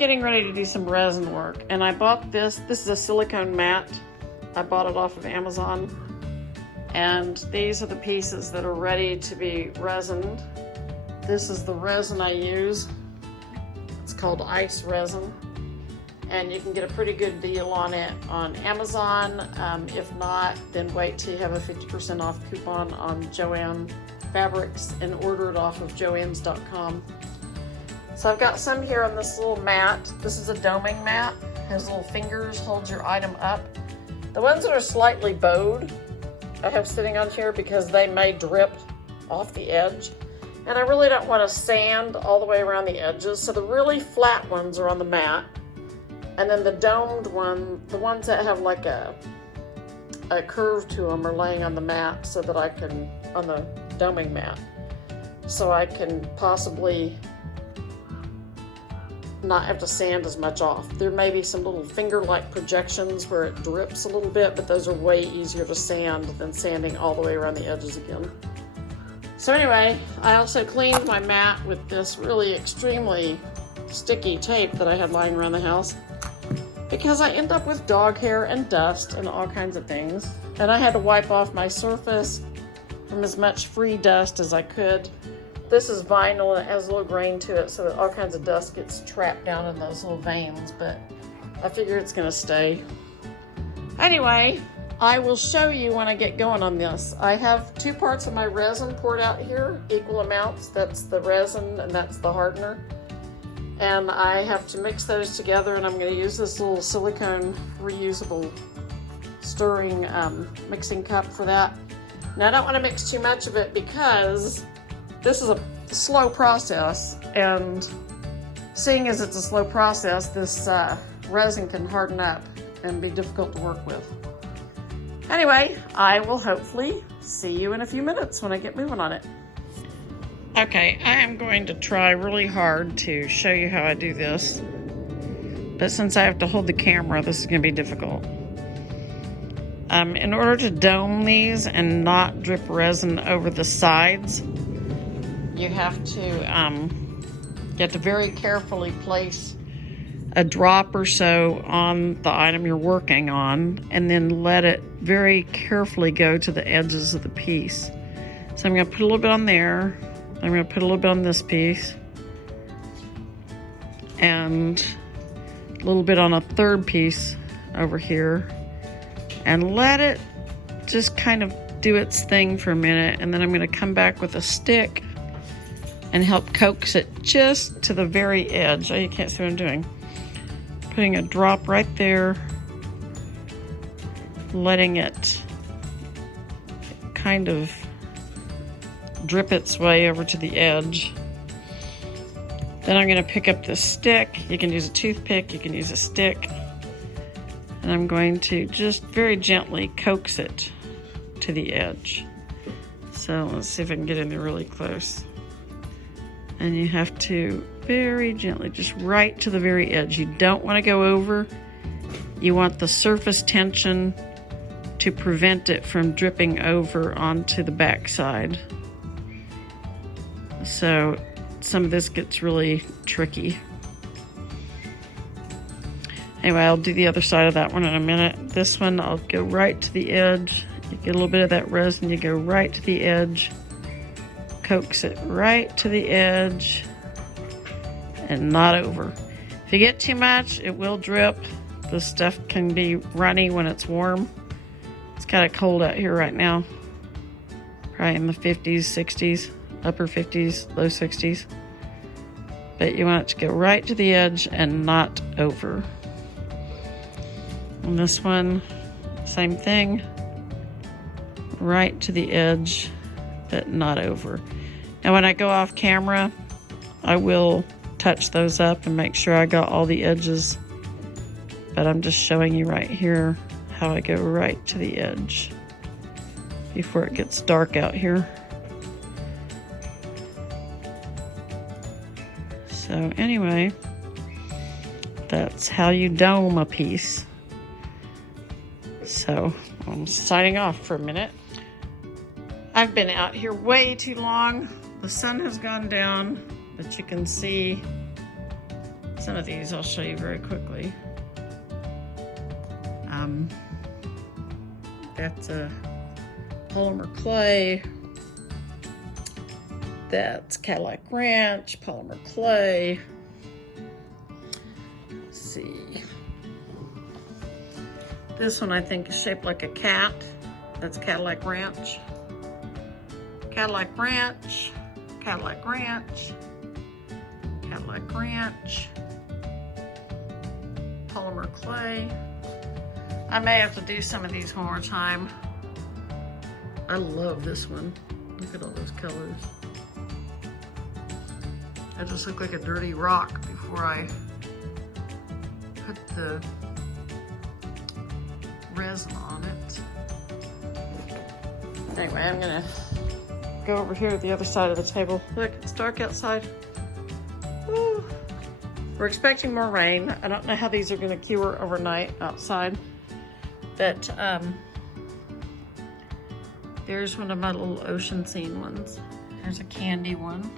getting ready to do some resin work, and I bought this. This is a silicone mat. I bought it off of Amazon, and these are the pieces that are ready to be resined. This is the resin I use. It's called ice resin, and you can get a pretty good deal on it on Amazon. If not, then wait till you have a 50% off coupon on Joann Fabrics and order it off of joanns.com. So I've got some here on this little mat. This is a doming mat. Has little fingers, holds your item up. The ones that are slightly bowed, I have sitting on here because they may drip off the edge. And I really don't want to sand all the way around the edges. So the really flat ones are on the mat. And then the domed one, the ones that have like a curve to them, are laying on the mat so that I can, on the doming mat, so I can possibly not have to sand as much off. There may be some little finger-like projections where it drips a little bit, but those are way easier to sand than sanding all the way around the edges again. So anyway, I also cleaned my mat with this really extremely sticky tape that I had lying around the house, because I end up with dog hair and dust and all kinds of things. And I had to wipe off my surface from as much free dust as I could. This is vinyl and it has a little grain to it so that all kinds of dust gets trapped down in those little veins, but I figure it's gonna stay. Anyway, I will show you when I get going on this. I have 2 parts of my resin poured out here, equal amounts. That's the resin and that's the hardener. And I have to mix those together, and I'm gonna use this little silicone reusable stirring mixing cup for that. Now I don't wanna mix too much of it because this is a slow process, and seeing as it's a slow process, this resin can harden up and be difficult to work with. Anyway, I will hopefully see you in a few minutes when I get moving on it. Okay, I am going to try really hard to show you how I do this, but since I have to hold the camera, this is going to be difficult. In order to dome these and not drip resin over the sides, you have to very carefully place a drop or so on the item you're working on, and then let it very carefully go to the edges of the piece. So I'm going to put a little bit on there. I'm going to put a little bit on this piece, and a little bit on a third piece over here, and let it just kind of do its thing for a minute. And then I'm going to come back with a stick and help coax it just to the very edge. Oh, you can't see what I'm doing. Putting a drop right there, letting it kind of drip its way over to the edge. Then I'm going to pick up this stick. You can use a toothpick, you can use a stick, and I'm going to just very gently coax it to the edge. So let's see if I can get in there really close. And you have to very gently, just right to the very edge. You don't want to go over. You want the surface tension to prevent it from dripping over onto the back side. So some of this gets really tricky. Anyway, I'll do the other side of that one in a minute. This one, I'll go right to the edge. You get a little bit of that resin, you go right to the edge, coax it right to the edge, and not over. If you get too much, it will drip. The stuff can be runny when it's warm. It's kind of cold out here right now. Probably in the 50s, 60s, upper 50s, low 60s. But you want it to go right to the edge and not over. On this one, same thing. Right to the edge, but not over. Now when I go off camera, I will touch those up and make sure I got all the edges. But I'm just showing you right here how I go right to the edge before it gets dark out here. So anyway, that's how you dome a piece. So I'm signing off for a minute. I've been out here way too long. The sun has gone down, but you can see Some of these I'll show you very quickly. That's a polymer clay. That's Cadillac Ranch, polymer clay. Let's see. This one I think is shaped like a cat. That's Cadillac Ranch. Cadillac Ranch, Cadillac Ranch, Cadillac Ranch, polymer clay. I may have to do some of these one more time. I love this one. Look at all those colors. I just look like a dirty rock before I put the resin on it. Anyway, I'm gonna go over here to the other side of the table. Look, it's dark outside. Woo. We're expecting more rain. I don't know how these are gonna cure overnight outside, but there's one of my little ocean scene ones. There's a candy one.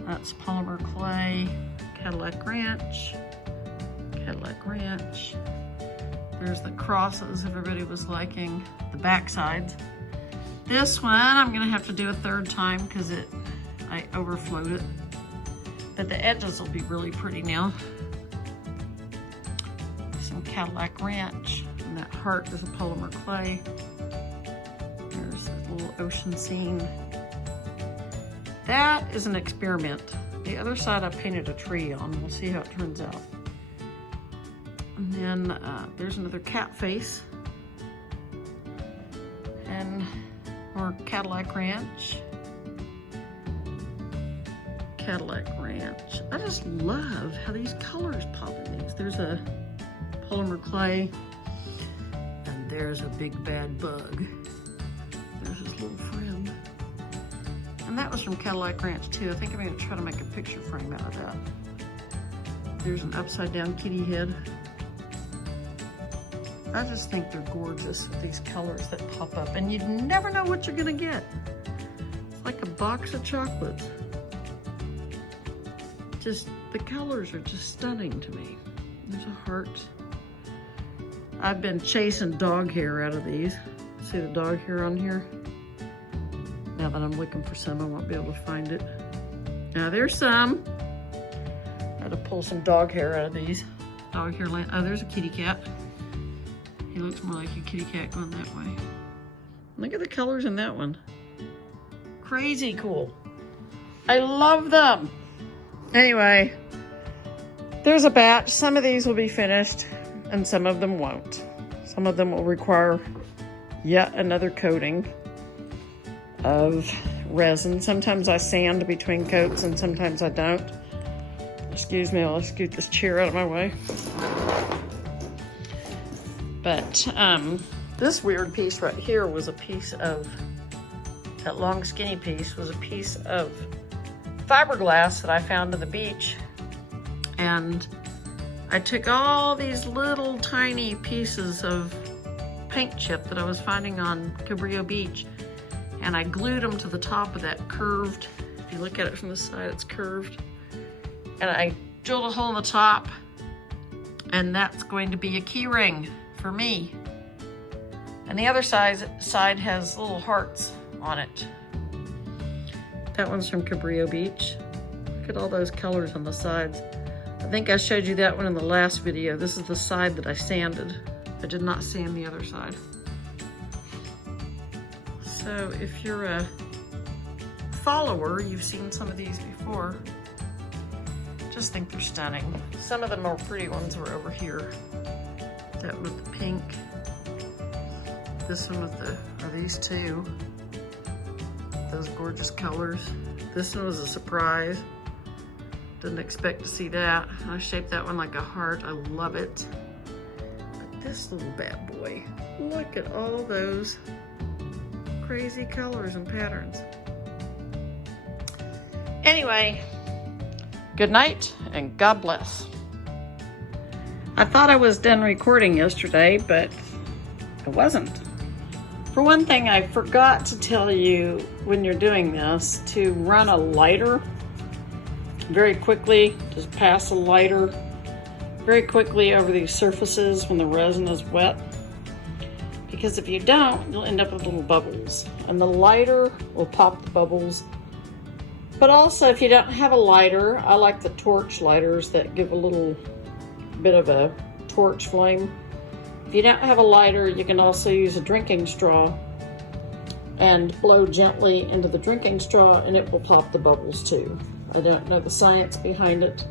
That's polymer clay, Cadillac Ranch, Cadillac Ranch. There's the crosses everybody was liking, the back sides. This one I'm gonna have to do a third time because I overflowed it. But the edges will be really pretty now. Some Cadillac Ranch, and that heart is a polymer clay. There's a little ocean scene. That is an experiment. The other side I painted a tree on. We'll see how it turns out. And then there's another cat face. And more Cadillac Ranch. Cadillac Ranch. I just love how these colors pop in these. There's a polymer clay. And there's a big bad bug. There's his little friend. And that was from Cadillac Ranch too. I think I'm gonna try to make a picture frame out of that. There's an upside down kitty head. I just think they're gorgeous with these colors that pop up, and you never know what you're gonna get. It's like a box of chocolates. Just, the colors are just stunning to me. There's a heart. I've been chasing dog hair out of these. See the dog hair on here? Now that I'm looking for some, I won't be able to find it. Now there's some. I had to pull some dog hair out of these. Dog hair land. Oh, there's a kitty cat. He looks more like a kitty cat going that way. Look at the colors in that one. Crazy cool. I love them. Anyway, there's a batch. Some of these will be finished and some of them won't. Some of them will require yet another coating of resin. Sometimes I sand between coats and sometimes I don't. Excuse me, I'll scoot this chair out of my way. But this weird piece right here was a piece of, that long skinny piece was a piece of fiberglass that I found on the beach. And I took all these little tiny pieces of paint chip that I was finding on Cabrillo Beach, and I glued them to the top of that curved, if you look at it from the side, it's curved. And I drilled a hole in the top, and that's going to be a key ring for me. And the other side has little hearts on it. That one's from Cabrillo Beach. Look at all those colors on the sides. I think I showed you that one in the last video. This is the side that I sanded. I did not sand the other side. So if you're a follower, you've seen some of these before. Just think they're stunning. Some of the more pretty ones were over here. That with the pink. This one with the, or these two. Those gorgeous colors. This one was a surprise. Didn't expect to see that. I shaped that one like a heart. I love it. But this little bad boy, look at all those crazy colors and patterns. Anyway, good night and God bless. I thought I was done recording yesterday, but I wasn't. For one thing, I forgot to tell you when you're doing this to run a lighter very quickly. Just pass a lighter very quickly over these surfaces when the resin is wet. Because if you don't, you'll end up with little bubbles. And the lighter will pop the bubbles. But also, if you don't have a lighter, I like the torch lighters that give a little bit of a torch flame. If you don't have a lighter, you can also use a drinking straw and blow gently into the drinking straw and it will pop the bubbles too. I don't know the science behind it.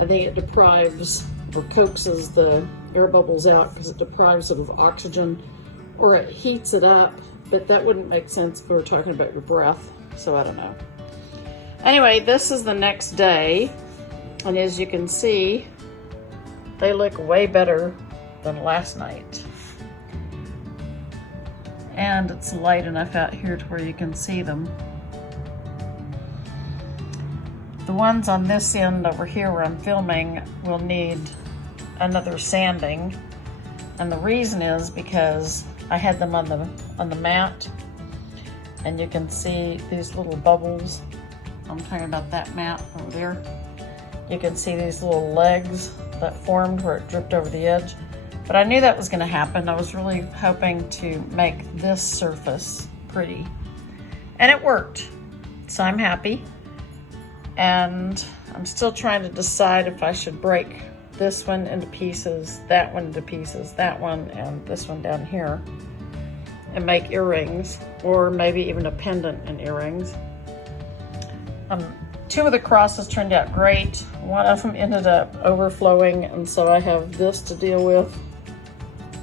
I think it deprives or coaxes the air bubbles out because it deprives it of oxygen, or it heats it up, but that wouldn't make sense if we were talking about your breath, so I don't know. Anyway, this is the next day, and as you can see, they look way better than last night. And it's light enough out here to where you can see them. The ones on this end over here where I'm filming will need another sanding, and the reason is because I had them on the mat, and you can see these little bubbles. I'm talking about that mat over there. You can see these little legs that formed where it dripped over the edge. But I knew that was going to happen. I was really hoping to make this surface pretty, and it worked. So I'm happy. And I'm still trying to decide if I should break this one into pieces, that one into pieces, that one, and this one down here, and make earrings, or maybe even a pendant and earrings. Two of the crosses turned out great. One of them ended up overflowing, and so I have this to deal with,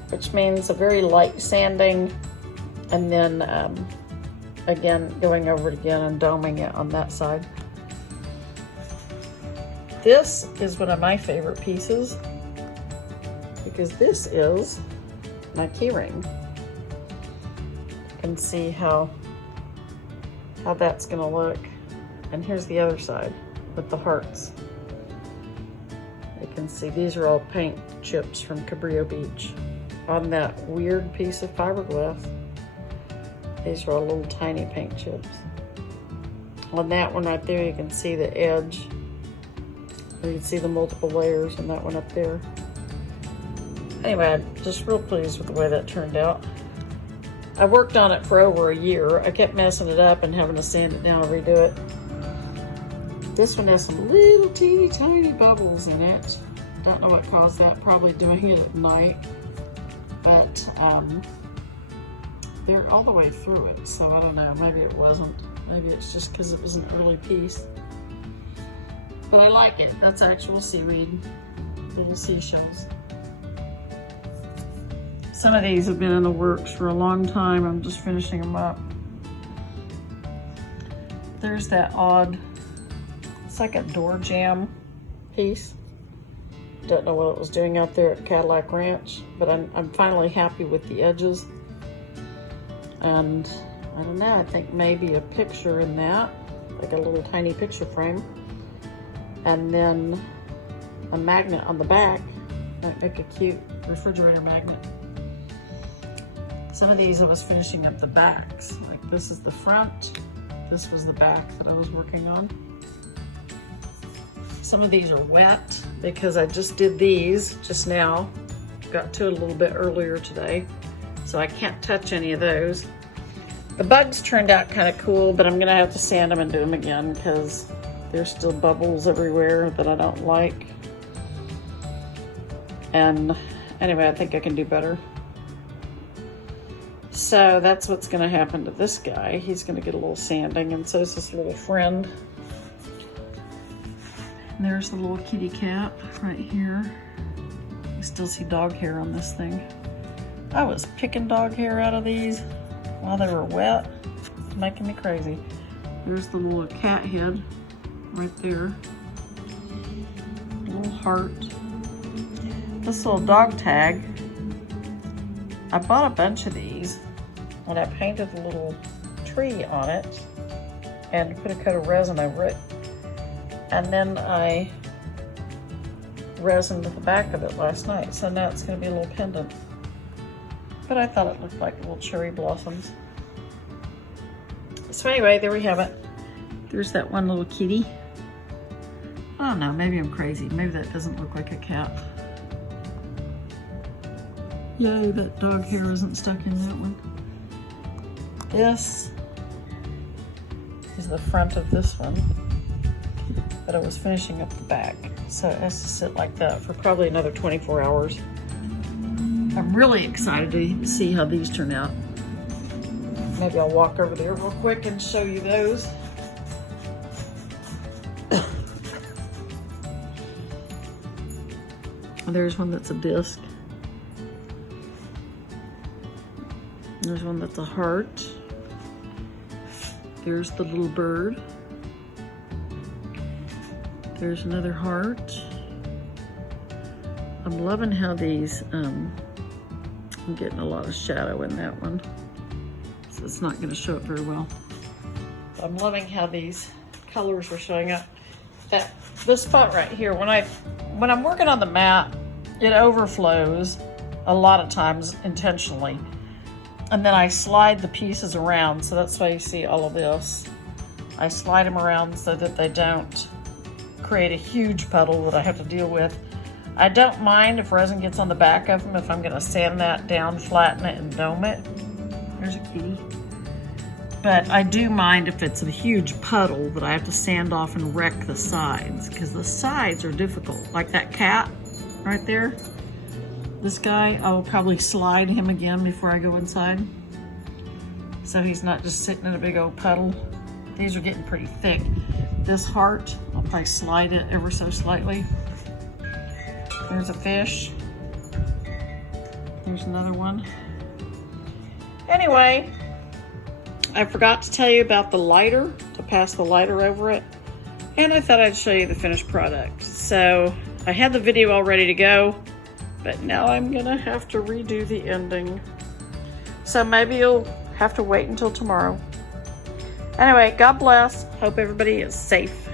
which means a very light sanding, and then again going over it again and doming it on that side. This is one of my favorite pieces because this is my key ring. You can see how that's gonna look. And here's the other side with the hearts. You can see these are all paint chips from Cabrillo Beach on that weird piece of fiberglass. These are all little tiny paint chips. On that one right there, you can see the edge. You can see the multiple layers in that one up there. Anyway, I'm just real pleased with the way that turned out. I worked on it for over a year. I kept messing it up and having to sand it down and redo it. This one has some little teeny tiny bubbles in it. Don't know what caused that, probably doing it at night. But they're all the way through it, so I don't know, maybe it wasn't. Maybe it's just because it was an early piece. But I like it. That's actual seaweed, little seashells. Some of these have been in the works for a long time. I'm just finishing them up. There's that odd, it's like a door jamb piece. Don't know what it was doing out there at Cadillac Ranch, but I'm finally happy with the edges. And I don't know, I think maybe a picture in that, like a little tiny picture frame. And then a magnet on the back might make a cute refrigerator magnet. Some of these I was finishing up the backs. Like this is the front, this was the back that I was working on. Some of these are wet because I just did these just now. Got to it a little bit earlier today, so I can't touch any of those. The bugs turned out kind of cool, but I'm gonna have to sand them and do them again because there's still bubbles everywhere that I don't like. And anyway, I think I can do better. So that's what's gonna happen to this guy. He's gonna get a little sanding, and so is this little friend. And there's the little kitty cat right here. You still see dog hair on this thing. I was picking dog hair out of these while they were wet. It's making me crazy. There's the little cat head right there. Little heart. This little dog tag. I bought a bunch of these and I painted a little tree on it and put a coat of resin over it. And then I resined the back of it last night. So now it's gonna be a little pendant. But I thought it looked like little cherry blossoms. So anyway, there we have it. There's that one little kitty. I don't know, maybe I'm crazy. Maybe that doesn't look like a cat. Yay, that dog hair isn't stuck in that one. This is the front of this one, but I was finishing up the back. So it has to sit like that for probably another 24 hours. I'm really excited to see how these turn out. Maybe I'll walk over there real quick and show you those. There's one that's a disc. There's one that's a heart. There's the little bird. There's another heart. I'm loving how these, I'm getting a lot of shadow in that one, so it's not going to show up very well. But I'm loving how these colors are showing up. This spot right here, when I'm working on the mat, it overflows a lot of times intentionally. And then I slide the pieces around, so that's why you see all of this. I slide them around so that they don't create a huge puddle that I have to deal with. I don't mind if resin gets on the back of them if I'm gonna sand that down, flatten it, and dome it. There's a kitty. But I do mind if it's a huge puddle that I have to sand off and wreck the sides, because the sides are difficult. Like that cat right there. This guy, I will probably slide him again before I go inside, so he's not just sitting in a big old puddle. These are getting pretty thick. This heart, I'll probably slide it ever so slightly. There's a fish. There's another one. Anyway, I forgot to tell you about the lighter, to pass the lighter over it, and I thought I'd show you the finished product. So I had the video all ready to go, but now I'm gonna have to redo the ending. So maybe you'll have to wait until tomorrow. Anyway, God bless. Hope everybody is safe.